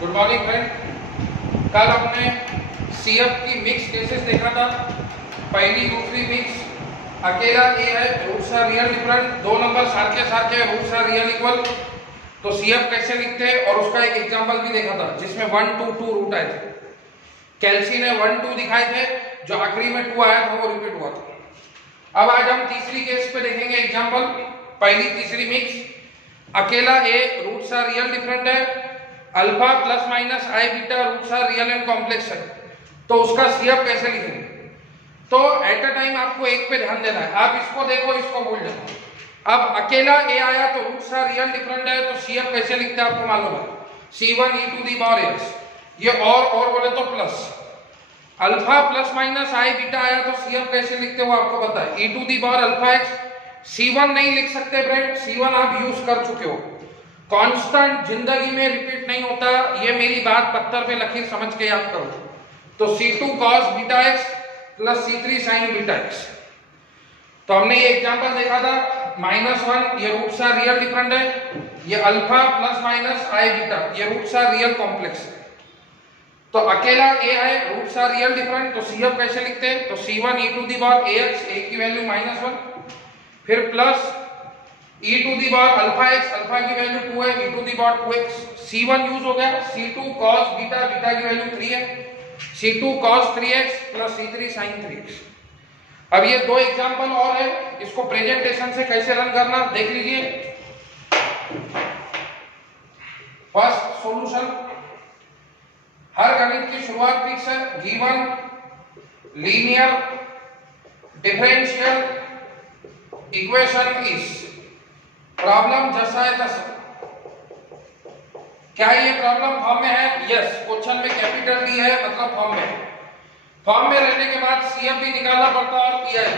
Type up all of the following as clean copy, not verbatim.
Good morning friend. कल हमने CF की मिक्स केसेस देखा था। पहली दूसरी मिक्स अकेला ए है, रूट्स आर रियल डिफरेंट, दो नंबर सारखे सारखे, रूट्स आर रियल इक्वल, तो सीएफ कैसे लिखते हैं। और उसका एक एग्जांपल भी देखा था जिसमें 1 2 2 रूट आए थे। कैल्सी ने 1 2 दिखाए थे, जो आखिरी में 2 आया था वो रिपीट हुआ था। अब आज हम तीसरी केस पे देखेंगे एग्जांपल। पहली तीसरी मिक्स अकेला A, roots are real different है, alpha plus minus I beta roots are real and complex है, तो उसका सीएफ कैसे लिखेंगे। तो एट अ टाइम आपको एक पे ध्यान देना है। आप इसको देखो, इसको भूल जाओ। अब अकेला ए आया तो रूट्स आर रियल डिफरेंट है, तो सीएफ कैसे लिखते हैं आपको मालूम है, c1 e to the power x। ये और बोले तो प्लस। अल्फा प्लस माइनस आई बीटा आया तो सीएफ कैसे लिखते हो आपको पता है, e to the power alpha x। c1 नहीं लिख सकते फ्रेंड, c1 आप यूज कर चुके हो। कांस्टेंट जिंदगी में रिपीट नहीं होता, ये मेरी बात पत्थर पे लकीर समझ के याद करो। तो c2 cos beta x plus c3 sin beta x। तो हमने ये एग्जांपल देखा था -1, ये रूट्स आर रियल डिफरेंट है, ये अल्फा प्लस माइनस आई बीटा, ये रूट्स आर रियल कॉम्प्लेक्स है। तो अकेला a है, रूट्स आर रियल डिफरेंट, तो सीएफ कैसे लिखते हैं, तो c1 e to the power ax, a की वैल्यू -1, फिर plus e to the power alpha x, alpha की वैल्यू 2 है, e to the power 2x। c1 use हो गया, c2 cos बीटा, बीटा की वैल्यू 3 है, c2 cos 3x plus c3 sin 3x। अब ये दो एग्जांपल और है, इसको प्रेजेंटेशन से कैसे रन करना देख लीजिए। फर्स्ट सॉल्यूशन, हर गणित की शुरुआत फिक्स है, given linear differential equation is, problem जैसा है तैसा। क्या ये प्रॉब्लम फॉर्म में है? यस। क्वेश्चन में कैपिटल डी है, मतलब फॉर्म में है। फॉर्म में रहने के बाद सीएफ भी निकालना पड़ता है और पीआई।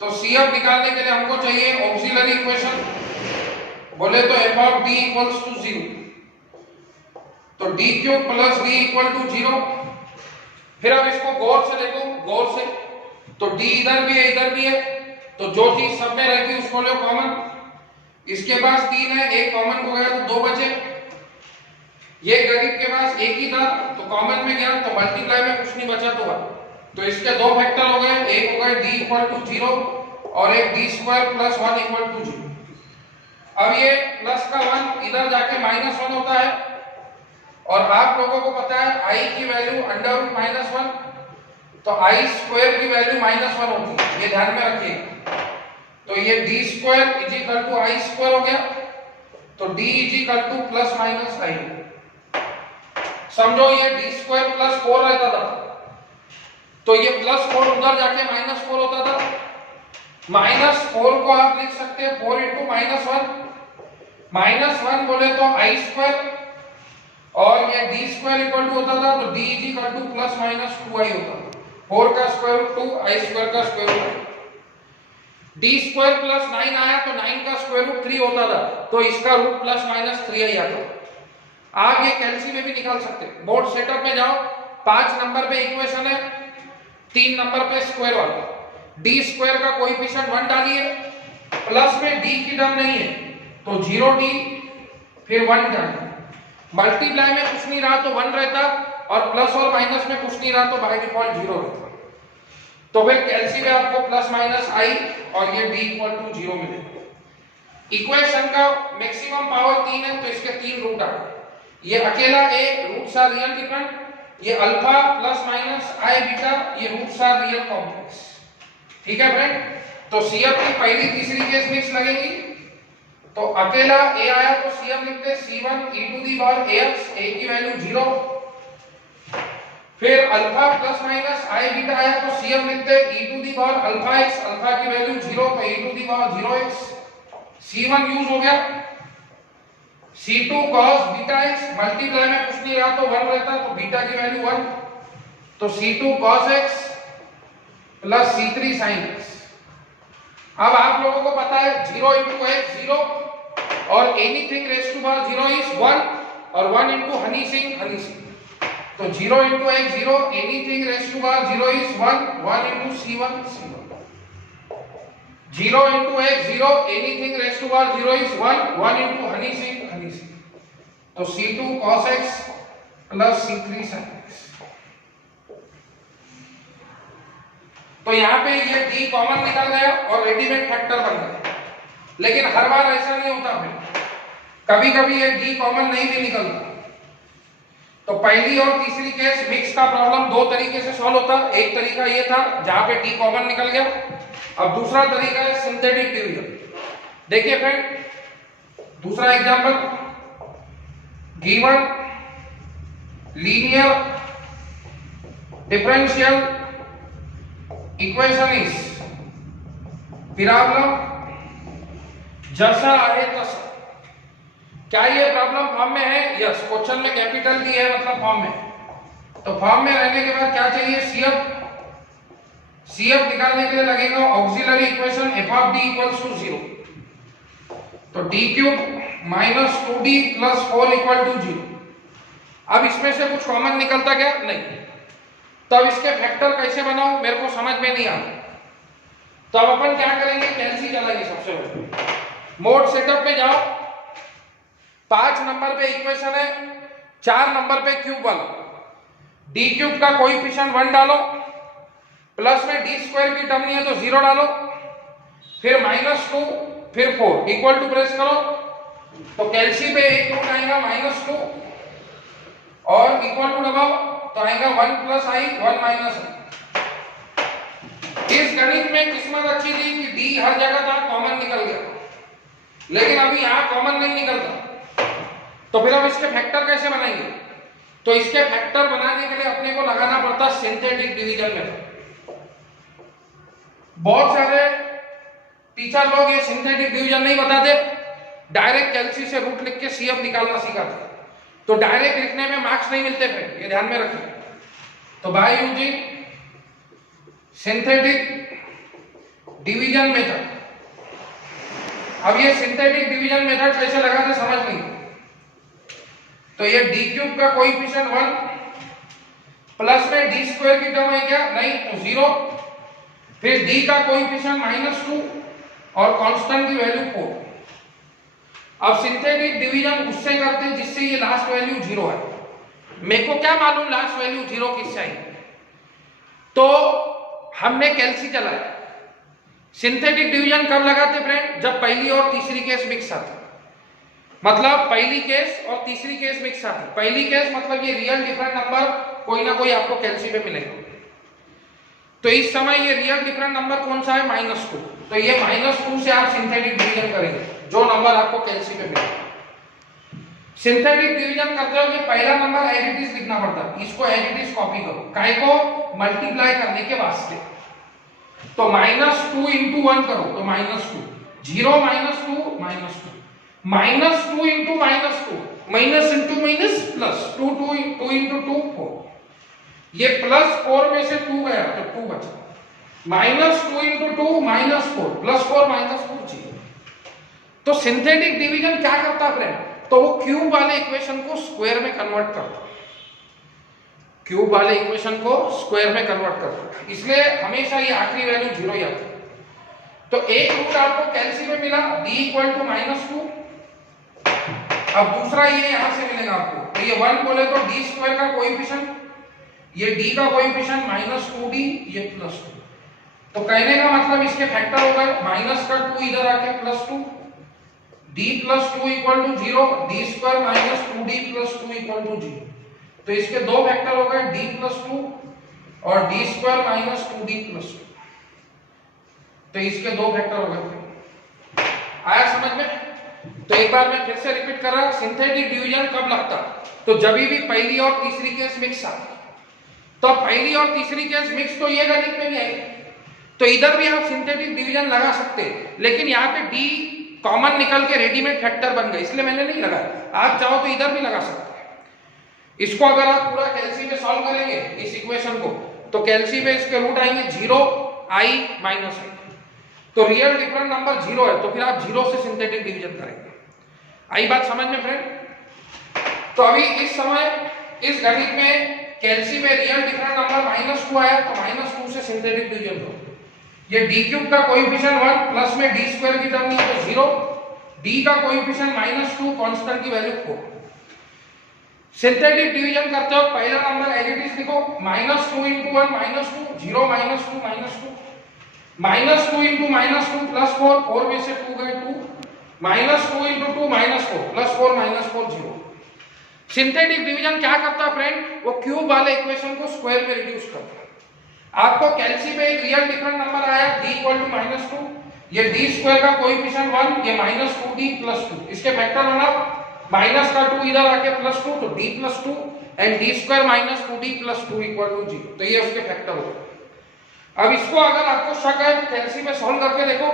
तो सीएफ निकालने के लिए हमको चाहिए ऑक्सिलरी इक्वेशन, बोले तो F of D equals to 0, तो D cube plus D equal to 0। फिर अब इसको गौर से देखो, गौर से, तो डी इधर भी है इधर भी है, तो जो चीज सब में रहती है उसको लो कॉमन। इसके पास 3 है, एक कॉमन हो गया तो 2 बचे। ये गरीब के पास एक ही था तो कॉमन में गया, तो मल्टीप्लाई में कुछ नहीं बचा तो 1। तो इसके दो फैक्टर हो गए, एक हो गए d इक्वल टू 0 और एक d square plus 1 equal to 0। अब ये प्लस का 1 इधर जाके -1 होता है, और आप लोगों को पता है i की वैल्यू अंडर रूट -1, तो i स्क्वायर की वैल्यू -1 होती है, ये ध्यान में रखिए। तो ये d square is equal to i square हो गया, तो d is equal to plus minus i। समझो ये d स्क्वायर प्लस 4 रहता था, तो ये प्लस 4 उधर जाके -4 होता था। -4 को आप लिख सकते हैं 4 इंटू -1 बोले तो i स्क्वायर, और ये d स्क्वायर इक्वल टू होता था, तो d is equal to plus minus 2i होता था। 4 का स्क्वायर रूट 2, i स्क्वायर का square root 9। d square plus 9 आया तो 9 का स्क्वायर रूट 3 होता था, तो इसका रूट प्लस माइनस 3i आता। आप ये कैलसी में भी निकाल सकते हैं। बोर्ड सेटअप में जाओ, 5 नंबर पे इक्वेशन है, 3 नंबर पे स्क्वायर वाला, d स्क्वायर का कोएफिशिएंट 1 डालिए, प्लस में d की टर्म नहीं है तो 0d फिर 1 डालिए। मल्टीप्लाई में कुछ नहीं रहा तो 1 रहता, और प्लस और माइनस में कुछ नहीं रहा तो बाय डिफॉल्ट 0 रहता। तो फिर कैलसी में आपको प्लस माइनस i और ये d इक्वल टू 0 मिलेगा। इक्वेशन का मैक्सिमम पावर 3 है, तो इसके 3 रूट आ गए। ये अकेला a, roots are real different, ये अल्फा प्लस माइनस आई बीटा, ये रूट्स आर रियल कॉम्प्लेक्स। ठीक है फ्रेंड। तो सीएफ की पहली तीसरी केस मिक्स लगेगी। तो अकेला a आया तो सीएफ लिखते c1 e to the power ax, a की वैल्यू 0। फिर अल्फा प्लस माइनस आई बीटा आया तो सीएफ लिखते e to the power alpha x, alpha की वैल्यू 0, तो e to the power 0x। c1 use हो गया, c2 cos beta x, multiply में कुछ नहीं रहा तो 1 रहता, तो बीटा की वैल्यू 1, तो c2 cos x plus c3 sin x। अब आप लोगों को पता है 0 इंटू x 0, और anything raise to power 0 is 1, और 1 इंटू हनी सिंह। तो 0 into x 0, anything raise to power 0 is 1 into c1 0 into x 0, anything raised to power 0 is 1 into Honey Singh. तो C2 cos x plus C3 sin x। तो यहाँ पे ये D common निकल गया और रेडीमेड फैक्टर बन गया, लेकिन हर बार ऐसा नहीं होता फिर, कभी कभी ये D कॉमन नहीं भी निकलता। तो पहली और तीसरी केस मिक्स का प्रॉब्लम दो तरीके से सॉल्व होता। एक तरीका ये था जहां पे D कॉमन निकल गया, अब दूसरा तरीका है सिंथेटिक डिवीजन। देखिए फ्रेंड, दूसरा example, given linear differential equation is, problem जैसा है तसा। क्या ये प्रॉब्लम फॉर्म में है? यस, क्वेश्चन में कैपिटल डी है मतलब फॉर्म में। तो फॉर्म में रहने के बाद क्या चाहिए? CF निकालने के लिए लगेगा auxiliary equation f of d equals to 0। तो d क्यूब माइनस 2d प्लस 4 इक्वल टू 0। अब इसमें से कुछ कॉमन निकलता क्या? नहीं। तो अब इसके फैक्टर कैसे बनाऊं मेरे को समझ में नहीं आता। तो अब अपन क्या करेंगे? कैलसी चलाएंगे। सबसे पहले मोड सेटअप पे जाओ, 5 नंबर पे इक्वेशन है, 4 नंबर पे क्यूब वाला, d क्यूब का कोएफिशिएंट 1 डालो, प्लस में d स्क्वायर की टर्म नहीं है तो 0 डालो, फिर -2 फिर 4 इक्वल टू प्रेस करो। तो कैलसी पे एक रूट आएगा -2 और इक्वल टू दबाओ तो आएगा 1 प्लस i 1 माइनस i। इस गणित में किस्मत अच्छी थी कि d हर जगह था, कॉमन निकल गया, लेकिन अभी यहां कॉमन नहीं निकलता। तो फिर हम इसके फैक्टर कैसे बनाएंगे? तो इसके फैक्टर बनाने के लिए अपने को लगाना पड़ता सिंथेटिक डिवीजन में। बहुत सारे टीचर लोग ये सिंथेटिक डिवीजन नहीं बताते, डायरेक्ट कैलसी से रूट लिख के CF निकालना सिखाते। तो डायरेक्ट लिखने में मार्क्स नहीं मिलते फिर, ये ध्यान में रखिए। तो by using synthetic division method. अब ये सिंथेटिक डिवीजन मेथड कैसे लगाते समझ नहीं। तो ये d क्यूब का कोएफिशिएंट 1 प्लस में d स्क्वायर की टर्म है क्या? नहीं, तो 0, फिर d का कोएफिशिएंट -2 और कांस्टेंट की वैल्यू 4। अब सिंथेटिक डिवीजन उससे करते हैं जिससे ये लास्ट वैल्यू 0 है। मेरे को क्या मालूम लास्ट वैल्यू 0 किससे आई? तो हमने कैलसी चलाया। सिंथेटिक डिवीजन कब लगाते फ्रेंड? जब पहली और तीसरी केस मिक्स आती, मतलब पहली केस और तीसरी केस मिक्स आती। पहली केस मतलब ये रियल डिफरेंट नंबर कोई ना कोई आपको कैलसी पे मिलेगा। तो इस समय ये रियल डिफरेंट नंबर कौन सा है? -2। तो ये -2 से आप सिंथेटिक डिवीजन करेंगे, जो नंबर आपको कैलसी पे मिलेगा। सिंथेटिक डिवीजन करते हो ये पहला नंबर एज इट इज लिखना पड़ता है, इसको एज इट इज कॉपी करो, काय को? मल्टीप्लाई करने के वास्ते। तो -2 इंटू 1 करो तो -2, 0 -2 -2, -2 into -2, minus into minus plus, 2 into 2 4, ये +4 में से 2 गया तो 2 बचा, -2 इंटू 2 -4 +4 -4 0। तो सिंथेटिक डिवीजन क्या करता फ्रेंड? तो वो क्यूब वाले इक्वेशन को स्क्वायर में कन्वर्ट करता, क्यूब वाले इक्वेशन को स्क्वायर में कन्वर्ट करता। इसलिए हमेशा ये आखिरी वैल्यू 0 ही आती है। तो एक रूट आपको कैलसी में मिला d इक्वल टू -2। अब दूसरा ये यहां से मिलेगा आपको, तो ये 1 बोले तो d स्क्वायर का कोएफिशिएंट, ये d का कोएफिशिएंट -2d, ये +2। तो कहने का मतलब इसके फैक्टर हो गए, माइनस का 2 इधर आके +2, d + 2 equal to 0, d square -2d + 2 equal to 0। तो इसके दो फैक्टर हो गए, d + 2 और d स्क्वायर -2d + 2। तो इसके दो फैक्टर हो गए। आया समझ में? तो एक बार मैं फिर से रिपीट कर रहा, सिंथेटिक डिवीजन कब लगता? तो जब भी पहली और तीसरी केस मिक्स आती। तो पहली और तीसरी केस मिक्स तो ये गणित में भी आई, तो इधर भी आप सिंथेटिक डिवीजन लगा सकते हैं, लेकिन यहाँ पे d कॉमन निकल के रेडीमेड फैक्टर बन गए, इसलिए मैंने नहीं लगाया। आप चाहो तो इधर भी लगा सकते हैं। इसको अगर आप पूरा कैलसी में सॉल्व करेंगे इस इक्वेशन को, तो कैलसी में इसके रूट आएंगे 0 i -i। तो रियल डिफरेंट नंबर 0 है, तो फिर आप 0 से सिंथेटिक डिवीजन करेंगे। आई बात समझ में फ्रेंड? तो अभी इस समय इस गणित में कैलसी में रियल डिफरेंट नंबर -2 आया, तो -2 से सिंथेटिक डिवीजन करो। ये d क्यूब का कोएफिशिएंट 1 प्लस में d स्क्वायर की टर्म नहीं तो 0, d का कोएफिशिएंट -2, कांस्टेंट की वैल्यू 4। सिंथेटिक डिवीजन करते हो पहला नंबर एज इट इज लिखो, -2 × 1 -2, 0 -2 -2, -2 × -2 +4, 4 में से 2 गए 2, -2 × 2 -4 +4 -4 0। सिंथेटिक डिवीजन क्या करता है फ्रेंड, वो क्यूब वाले इक्वेशन को स्क्वायर में रिड्यूस करता है। आपको कैलसी में एक रियल डिफरेंट नंबर आया d = -2, ये d² का कोएफिशिएंट 1, ये -2d + 2, इसके फैक्टर बना माइनस का 2 इधर आके +2, तो d + 2 एंड d² - 2d + 2 = 0, तो ये उसके फैक्टर हो गए। अब इसको अगर आपको शक है तो कैलसी में सॉल्व करके देखो,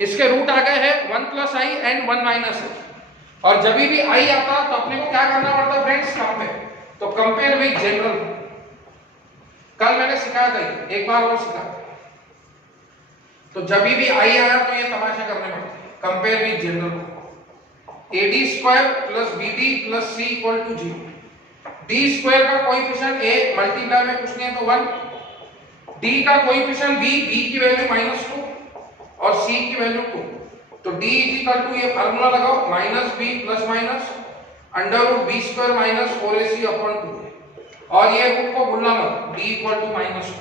इसके रूट आ गए हैं 1 + i एंड 1 - i, और जब भी i आता तो अपने को क्या करना पड़ता फ्रेंड्स, कंपेयर, तो कंपेयर विद जनरल। कल मैंने सिखाया था, एक बार और सिखा, तो जब भी i आया तो ये तमाशा करने पड़ते, compare with general, ad² + bd + c = 0, d² का कोएफिशिएंट a मल्टीप्लाई में कुछ नहीं है तो 1, d का कोएफिशिएंट b, b की वैल्यू -2 और c की वैल्यू 2, तो d = ये फार्मूला लगाओ -b + √b² - 4ac/2, और ये रूट को भूलना मत, d = -2,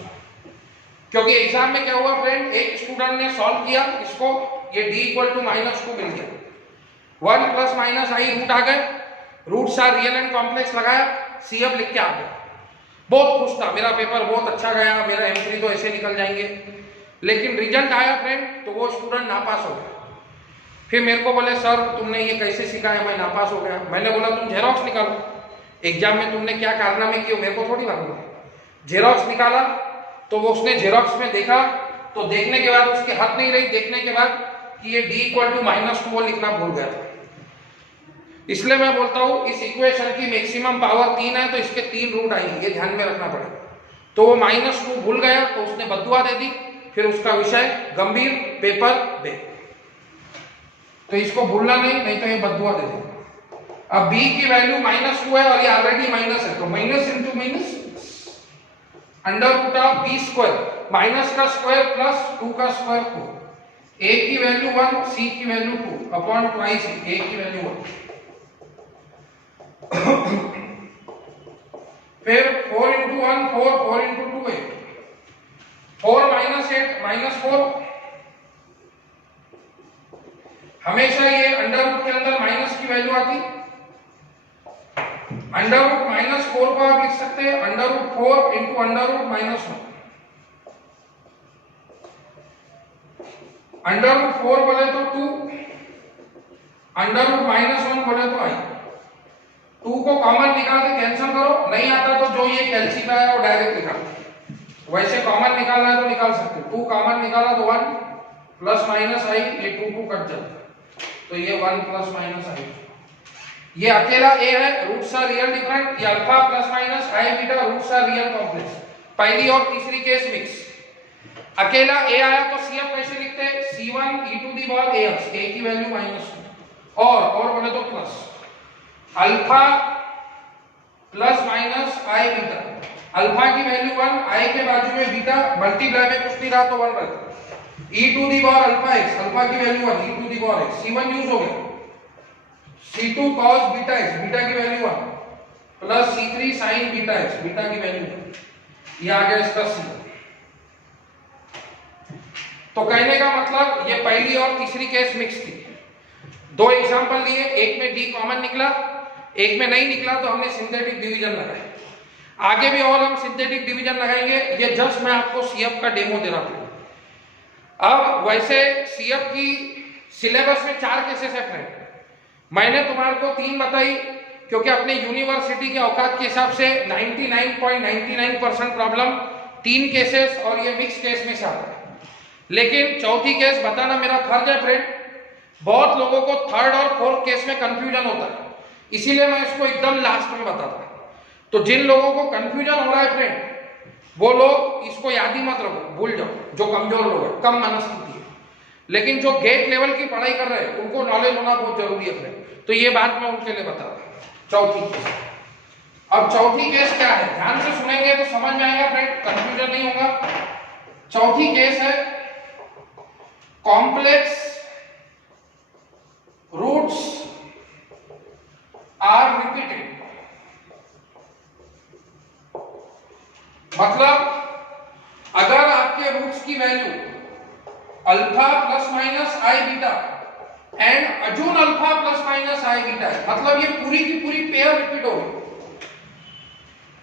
क्योंकि एग्जाम में क्या हुआ फ्रेंड, एक स्टूडेंट ने सॉल्व किया इसको, ये d = -2 मिल गया, 1 ± i रूट आ गए, roots are real and complex लगाया, CF लिख के आ गया, बहुत खुश था, मेरा पेपर बहुत अच्छा गया, मेरा M3 तो ऐसे निकल जाएंगे। लेकिन रिजल्ट आया फ्रेंड तो वो स्टूडेंट नापास हो गया। फिर मेरे को बोले सर तुमने ये कैसे सिखाया, मैं नापास हो गया। मैंने बोला तुम जेरॉक्स निकालो, एग्जाम में तुमने क्या कारनामे किए मेरे को थोड़ी मालूम है। जेरॉक्स निकाला तो वो उसने जेरॉक्स में देखा, तो देखने के बाद उसकी हाथ नहीं रही, देखने के बाद कि ये d = -2 वो लिखना भूल गया था। इसलिए मैं बोलता हूं इस इक्वेशन की मैक्सिमम पावर 3 है, तो इसके 3 रूट आएंगे, ये ध्यान में रखना पड़ेगा। तो वो -2 भूल गया तो उसने बद्दुआ दे दी, फिर उसका विषय गंभीर, पेपर दे, तो इसको भूलना नहीं तो ये बद्दुआ दे देगा। अब b की वैल्यू -2 है और ये ऑलरेडी माइनस है, तो minus into minus √b², minus का स्क्वायर प्लस 2 का स्क्वायर 4, a की वैल्यू 1, c की वैल्यू 2 अपॉन ट्वाइस a की वैल्यू 1, फिर 4 × 1 4, 4 × 2 8, 4 - 8 -4, हमेशा ये अंडर रूट के अंदर माइनस की वैल्यू आती, अंडर रूट -4 को आप लिख सकते हैं √4 × अंडर रूट -1, अंडर रूट 4 बोले तो 2, अंडर रूट -1 बोले तो i, 2 को कॉमन निकाल के कैंसिल करो, नहीं आता तो जो ये कैलसी का है वो डायरेक्ट निकाल, वैसे कॉमन निकालना है तो निकाल सकते हो। 2 कॉमन निकाला तो 1 ± i, ये 2 कट जाता है, तो ये 1 ± i, ये अकेला a है, रूट्स आर रियल डिफरेंट, ये alpha ± i beta roots are real complex, पहली और तीसरी केस मिक्स। अकेला a आया तो CF कैसे लिखते हैं, c1 e⁴ax, a की वैल्यू -2, और बोले तो plus alpha ± i beta, alpha की वैल्यू 1, i के बाजू में बीटा, मल्टीप्लाई में कुछ नहीं रहा तो 1 रहता, e⁴ अल्फा की वैल्यू 1, e⁴x, c1 यूज हो गया, c2 cos βx, बीटा की value 1 plus c3 sin βx, beta की वैल्यू 1, ये आ गया इसका c। तो कहने का मतलब ये पहली और तीसरी केस मिक्स थी। 2 एग्जांपल लिए, एक में d कॉमन निकला, एक में नहीं निकला तो हमने सिंथेटिक डिवीजन लगाया। आगे भी और हम सिंथेटिक डिवीजन लगाएंगे, ये जस्ट मैं आपको CF का डेमो दे रहा हूं। अब वैसे CF की सिलेबस में 4 केसेस है फ्रेंड, मैंने तुम्हारे को 3 बताई क्योंकि अपने यूनिवर्सिटी के औकात के हिसाब से 99.99% प्रॉब्लम 3 केसेस और ये मिक्स केस में से आता है। लेकिन चौथी केस बताना मेरा फर्ज है फ्रेंड, बहुत लोगों को 3rd और 4th केस में कंफ्यूजन होता है, इसीलिए मैं इसको एकदम लास्ट में बताता हूं। तो जिन लोगों को कंफ्यूजन हो रहा है फ्रेंड, वो लोग इसको याद ही मत रखो, भूल जाओ, जो कमजोर लोग हैं, कम मनस्थिति है, लेकिन जो गेट लेवल की पढ़ाई कर रहे हैं उनको नॉलेज होना बहुत जरूरी है फ्रेंड, तो ये बात मैं उनके लिए बता रहा हूं। चौथी केस, अब चौथी केस क्या है, ध्यान से सुनेंगे तो समझ में आएगा फ्रेंड, कंफ्यूजन नहीं होगा। चौथी केस है कॉम्प्लेक्स रूट्स आर रिपीटेड, मतलब अगर आपके रूट्स की value alpha plus minus I beta and अजून अल्फा प्लस माइनस आई बीटा है, मतलब ये पूरी की पूरी पेयर रिपीट होगी,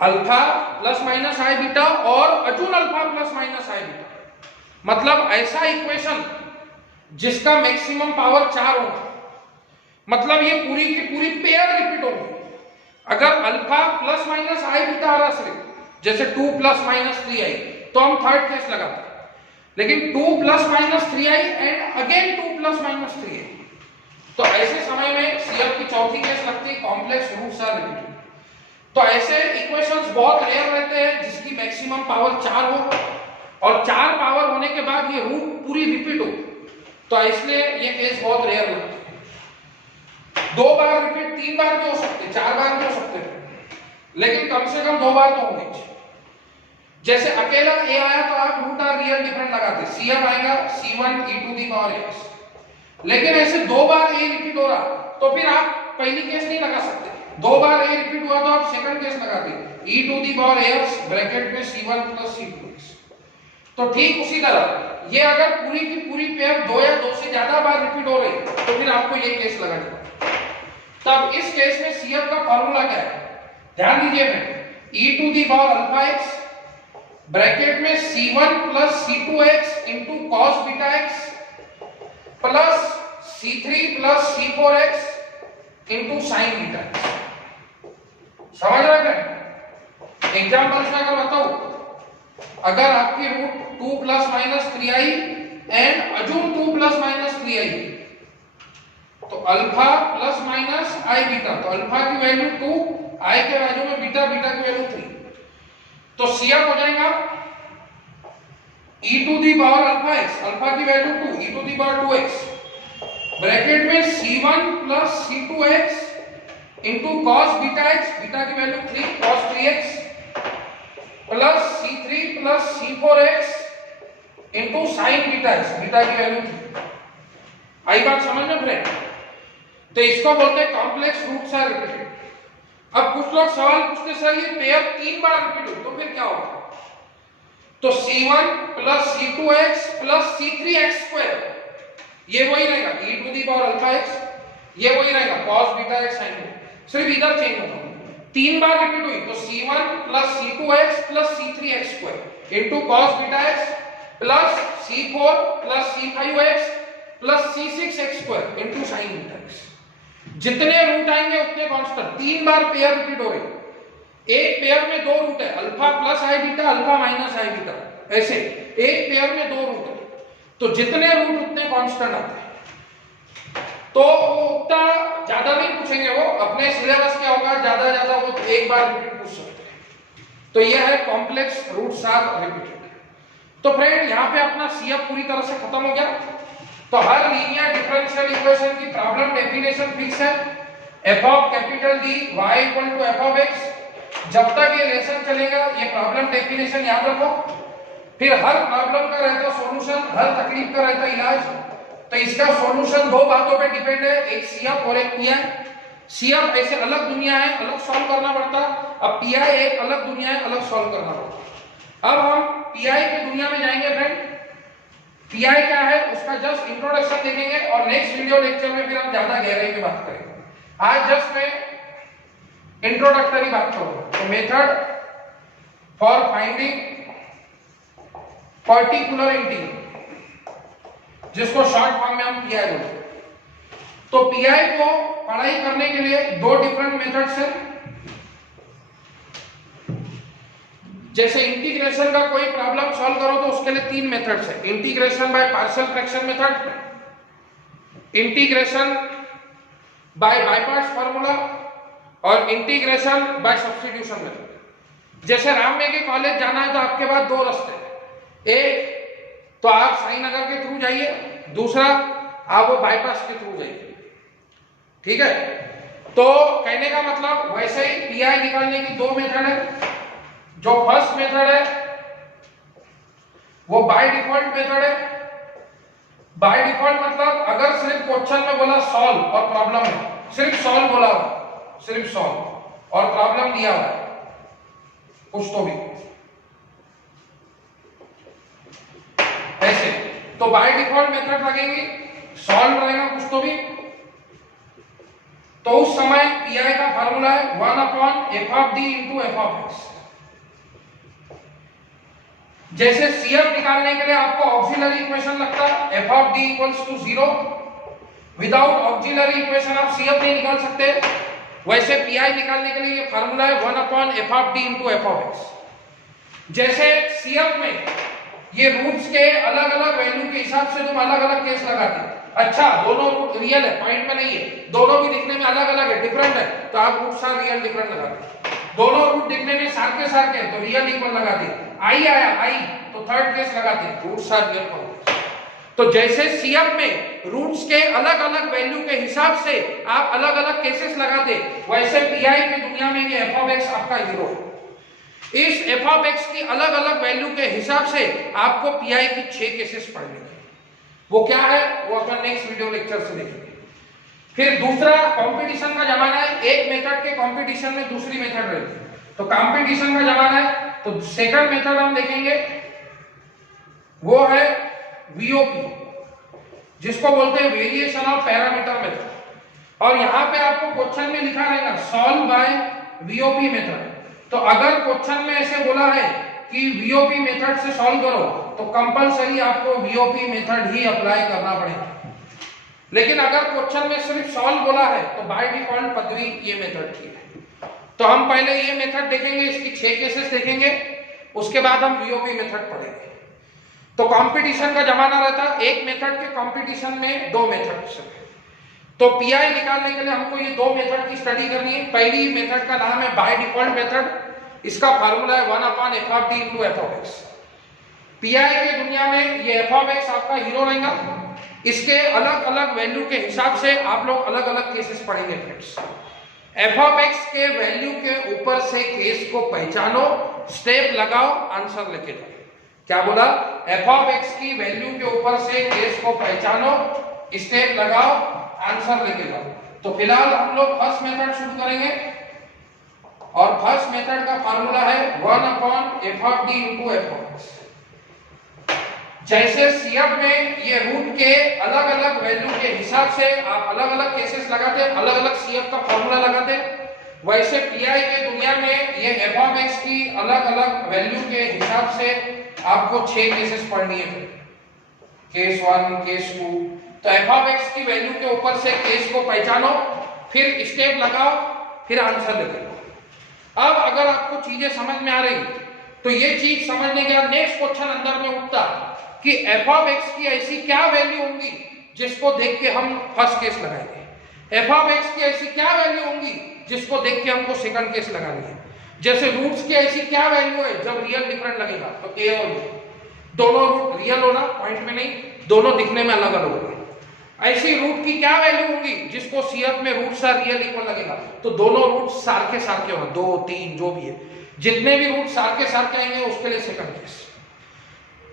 अल्फा प्लस माइनस आई बीटा और अजून अल्फा प्लस माइनस आई बीटा, मतलब ऐसा इक्वेशन जिसका मैक्सिमम पावर 4 होगा, मतलब ये पूरी की पूरी पेयर रिपीट होगी। अगर अल्फा प्लस माइनस आई बीटा आ रहा सिर्फ जैसे 2 प्लस माइनस 3i, तो हम थर्ड केस लगाते हैं, लेकिन 2 plus minus 3i and again 2 plus minus 3i, तो ऐसे समय में सीएफ की चौथी केस लगती है, कॉम्प्लेक्स रूट्स आर रिपीटेड। तो ऐसे इक्वेशंस बहुत रेयर रहते हैं जिसकी मैक्सिमम पावर 4 हो और 4 पावर होने के बाद ये रूट पूरी रिपीट हो, तो इसलिए ये केस बहुत रेयर लगते हैं। 2 बार रिपीट 3 बार भी हो सकते, 4 बार भी हो सकते हैं, लेकिन कम से कम 2 बार तो होंगे। जैसे अकेला a आया तो आप रूट आर रियल डिफरेंट लगाते, cf आएगा c1 e to the power x, लेकिन ऐसे 2 बार a रिपीट हो रहा तो फिर आप पहली केस नहीं लगा सकते, 2 बार a रिपीट हुआ तो आप सेकंड केस लगाते, e to the power x bracket में c1 प्लस c2x। तो ठीक उसी तरह ये अगर पूरी की पूरी पेयर 2 या 2 से ज्यादा बार रिपीट हो रही तो फिर आपको ये केस लगाना पड़ेगा। तब इस केस में cf का फॉर्मूला क्या है, ध्यान दीजिए friend, e to the power alpha x bracket में c1 plus c2x into cos beta x plus c3 plus c4x into sine beta x। समझ रहे हैं? एग्जाम्पल्स में अगर बताऊं, अगर आपकी root 2 plus minus 3i and अजून 2 प्लस माइनस 3i, तो अल्फा प्लस माइनस आई बीटा, तो अल्फा की वैल्यू 2, आई के वैल्यू में बीटा, बीटा की वैल्यू 3, तो CF हो जाएगा e to the power alpha x, alpha की value 2, e to the power 2x bracket में c1 plus c2x into cos beta x, beta की value 3 cos 3x plus c3 plus c4x into sin beta x, beta की value 3। आई बात समझ में friend? तो इसको बोलते हैं कॉम्प्लेक्स रूट्स आर रिपीटेड। अब कुछ लोग सवाल पूछते सर ये पेयर 3 बार रिपीट हो तो फिर क्या होगा, तो c1 plus c2x plus c3x square, ये वही रहेगा e to the power alpha x, ये वही रहेगा cos beta x sin beta, सिर्फ इधर चेंज होगा। 3 बार रिपीट हुई तो c1 plus c2x plus c3x square into cos beta x plus c4 plus c5x plus c6x square into sin beta x। जितने root आएंगे उतने कांस्टेंट, 3 बार पेयर रिपीट हो रही, एक पेयर में 2 रूट है, अल्फा प्लस आई बीटा, अल्फा माइनस आई beta, ऐसे एक पेयर में 2 रूट है, तो जितने रूट उतने कांस्टेंट आते हैं। तो उतना ज्यादा नहीं पूछेंगे, वो अपने सिलेबस के होगा, ज्यादा वो एक बार रिपीट पूछ सकते हैं। तो यह है कॉम्प्लेक्स रूट्स आर रिपीटेड। तो फ्रेंड यहाँ पे अपना CF पूरी तरह से खत्म हो गया। तो हर लीनियर डिफरेंशियल इक्वेशन की प्रॉब्लम डेफिनेशन फिक्स है, f of capital D y equal to f of x। जब तक ये लेसन चलेगा ये प्रॉब्लम डेफिनेशन याद रखो, फिर हर प्रॉब्लम का रहता सॉल्यूशन, हर तकलीफ का रहता इलाज। तो इसका सॉल्यूशन 2 बातों पे डिपेंड है, एक CF और एक PI। CF ऐसे अलग दुनिया है, अलग सॉल्व करना पड़ता, अब PI एक अलग दुनिया है, अलग सॉल्व करना पड़ता। अब हम PI की दुनिया में जाएंगे फ्रेंड। PI क्या है उसका जस्ट इंट्रोडक्शन देखेंगे और नेक्स्ट वीडियो लेक्चर में फिर हम ज्यादा गहराई में बात करेंगे। आज जस्ट मैं इंट्रोडक्टरी बात करूंगा। तो method for finding particular integral, जिसको शॉर्ट फॉर्म में हम PI बोलते हैं। तो PI को पढ़ाई करने के लिए 2 डिफरेंट मेथड्स हैं। जैसे इंटीग्रेशन का कोई प्रॉब्लम सॉल्व करो तो उसके लिए 3 मेथड्स है, integration by partial fraction method, integration by by parts formula और इंटीग्रेशन बाय सब्स्टिट्यूशन मेथड। जैसे राममेघे कॉलेज जाना है तो आपके पास 2 रास्ते हैं, एक तो आप साईनगर के थ्रू जाइए, दूसरा आप वो बाईपास के थ्रू जाइए, ठीक है। तो कहने का मतलब वैसे ही PI निकालने की 2 मेथड है। जो फर्स्ट मेथड है वो बाय डिफॉल्ट मेथड है। बाय डिफॉल्ट मतलब अगर सिर्फ क्वेश्चन में बोला सॉल्व और प्रॉब्लम है, सिर्फ सॉल्व बोला हुआ, सिर्फ सॉल्व और प्रॉब्लम दिया हुआ कुछ तो भी, तो बाय डिफॉल्ट मेथड लगेंगी, सॉल्व रहेगा कुछ तो भी। तो उस समय पीआई का फार्मूला है 1/f(d) × f(x)। जैसे सीएफ निकालने के लिए आपको ऑक्सिलरी इक्वेशन लगता है f(d) = 0। विदाउट ऑक्सिलरी इक्वेशन आप सीएफ नहीं निकाल सकते। वैसे पीआई निकालने के लिए ये फार्मूला है 1/f(d) × f(x)। जैसे सीएफ में ये रूट्स के अलग अलग वैल्यू के हिसाब से तुम अलग अलग केस लगाते हैं। अच्छा, दोनों रूट रियल है, पॉइंट में नहीं है, दोनों भी दिखने में अलग अलग है, डिफरेंट है, तो आप रूट्स आर रियल डिफरेंट लगाते हैं। दोनों रूट दिखने में सारखे सारखे हैं तो रियल इक्वल लगाते हैं। आई आया आई तो थर्ड केस लगाते हैं, रूट्स आर रियल कॉम्प्लेक्स। तो जैसे सीएफ में रूट्स के अलग अलग वैल्यू के हिसाब से आप अलग अलग केसेस लगाते, वैसे पीआई की दुनिया में ये f(x) आपका हीरो है। इस f(x) की अलग अलग वैल्यू के हिसाब से आपको पीआई की 6 केसेस पढ़ने हैं। वो क्या है वो अपन नेक्स्ट वीडियो लेक्चर से देखेंगे। फिर दूसरा, कंपटीशन का जमाना है। एक मेथड के कंपटीशन में दूसरी मेथड रहती है, तो कंपटीशन का जमाना है। तो सेकंड मेथड हम देखेंगे वो है वीओपी, जिसको बोलते हैं वेरिएशन ऑफ पैरामीटर मेथड। और यहां पे आपको क्वेश्चन में लिखा रहेगा सॉल्व बाय वीओपी मेथड। तो अगर क्वेश्चन में ऐसे बोला है कि वीओपी मेथड से सॉल्व करो तो कंपलसरी आपको वीओपी मेथड ही अप्लाई करना पड़ेगा। लेकिन अगर क्वेश्चन में सिर्फ सॉल्व बोला है तो बाय डिफॉल्ट पदवी ये मेथड की है। तो हम पहले ये मेथड देखेंगे, इसकी 6 केसेस देखेंगे, उसके बाद हम वीओपी मेथड पढ़ेंगे। तो कंपटीशन का जमाना रहता है, एक मेथड के कंपटीशन में 2 मेथड्स हैं। तो पीआई निकालने के लिए हमको ये 2 मेथड की स्टडी करनी है। पहली मेथड का नाम है बाय डिफॉल्ट मेथड। इसका फार्मूला है 1/f(d) × f(x)। पीआई की दुनिया में ये f(x) आपका हीरो रहेगा। इसके अलग अलग वैल्यू के हिसाब से आप लोग अलग अलग केसेस पढ़ेंगे फ्रेंड्स। f(x) के वैल्यू के ऊपर से केस को पहचानो, स्टेप लगाओ, आंसर लेके जाओ। क्या बोला? f(x) की वैल्यू के ऊपर से केस को पहचानो, स्टेप लगाओ, आंसर लेके जाओ। तो फिलहाल हम लोग फर्स्ट मेथड शुरू करेंगे और फर्स्ट मेथड का फार्मूला है 1/f(d) × f(x)। जैसे सीएफ में ये रूट के अलग अलग वैल्यू के हिसाब से आप अलग अलग केसेस लगाते, अलग अलग सीएफ का फार्मूला लगाते, वैसे पीआई के दुनिया में ये f(x) की अलग अलग वैल्यू के हिसाब से आपको 6 केसेस पढ़नी है। Case 1, case 2। तो f(x) की वैल्यू के ऊपर से केस को पहचानो, फिर स्टेप लगाओ, फिर आंसर लेके आओ। अब अगर आपको चीजें समझ में आ रही तो ये चीज समझने के बाद नेक्स्ट क्वेश्चन अंदर में उठता कि f(x) की ऐसी क्या वैल्यू होंगी जिसको देख के हम फर्स्ट केस लगाएंगे, f(x) की ऐसी क्या वैल्यू होंगी जिसको देख के हमको सेकंड केस लगानी है। जैसे रूट्स की ऐसी क्या वैल्यू है जब रियल डिफरेंट लगेगा, तो a और b दोनों रूट रियल होना, पॉइंट में नहीं, दोनों दिखने में अलग अलग होगा। ऐसी रूट की क्या वैल्यू होगी जिसको सीएफ में रूट्स आर रियल इक्वल लगेगा, तो दोनों रूट सारखे सारखे होना, 2, 3 जो भी है, जितने भी रूट सारखे सारखे आएंगे उसके लिए सेकंड केस।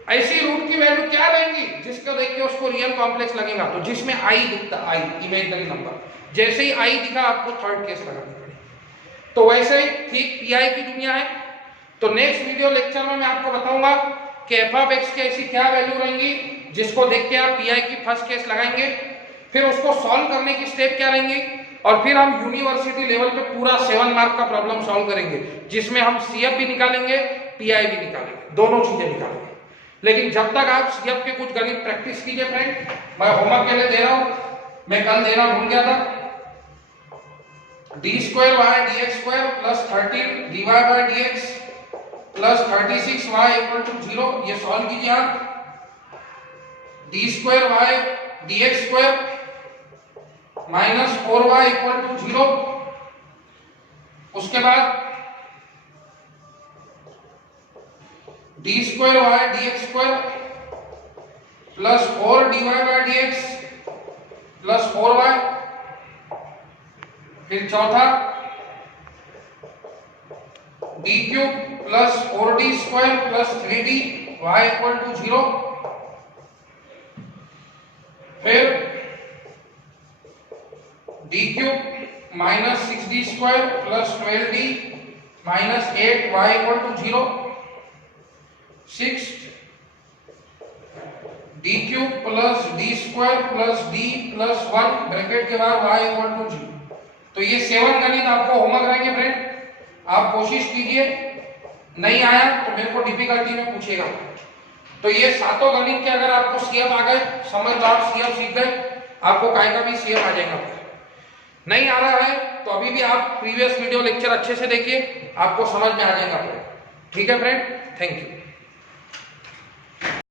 ऐसी रूट की वैल्यू क्या रहेंगी जिसको देख के उसको रियल कॉम्प्लेक्स लगेगा, तो जिसमें आई दिखता, आई इमेजिनरी नंबर, जैसे ही आई दिखा आपको थर्ड केस लगानी पड़ेगी। तो वैसे ही ठीक पीआई की दुनिया है। तो नेक्स्ट वीडियो लेक्चर में मैं आपको बताऊंगा कि f(x) की ऐसी क्या वैल्यू रहेंगी जिसको देख के आप पीआई की फर्स्ट केस लगाएंगे, फिर उसको सॉल्व करने की स्टेप क्या रहेंगी, और फिर हम यूनिवर्सिटी लेवल पे पूरा 7 मार्क का प्रॉब्लम सॉल्व करेंगे जिसमें हम सीएफ भी निकालेंगे, पीआई भी निकालेंगे, दोनों चीजें निकालेंगे। लेकिन जब तक आप सीएफ के कुछ गणित प्रैक्टिस कीजिए फ्रेंड, मैं होमवर्क के लिए दे रहा हूं, मैं कल देना भूल गया था। d² dx² + 13 dy/dx + 36y = 0, ये सॉल्व कीजिए आप। d² dx² - 4y = 0। उसके बाद d² dx² + 4 dy/dx + 4y। फिर चौथा d³ + 4d² + 3d y = 0। फिर d³ - 6d² + 12d - 8 y = 0। 6 D cube plus D square plus D plus 1 bracket के बाद y इक्वल टू 0। तो ये 7 गणित आपको होमवर्क रहेंगे फ्रेंड, आप कोशिश कीजिए, नहीं आया तो मेरे को डिफिकल्टी में पूछेगा। तो ये सातों गणित के अगर आपको सीएफ आ गए, समझ लो आप सीएफ सीख गए, आपको काय का भी सीएफ आ जाएगा। नहीं आ रहा है तो अभी भी आप प्रीवियस वीडियो लेक्चर अच्छे से देखिए, आपको समझ में आ जाएगा। ठीक है फ्रेंड, थैंक यू।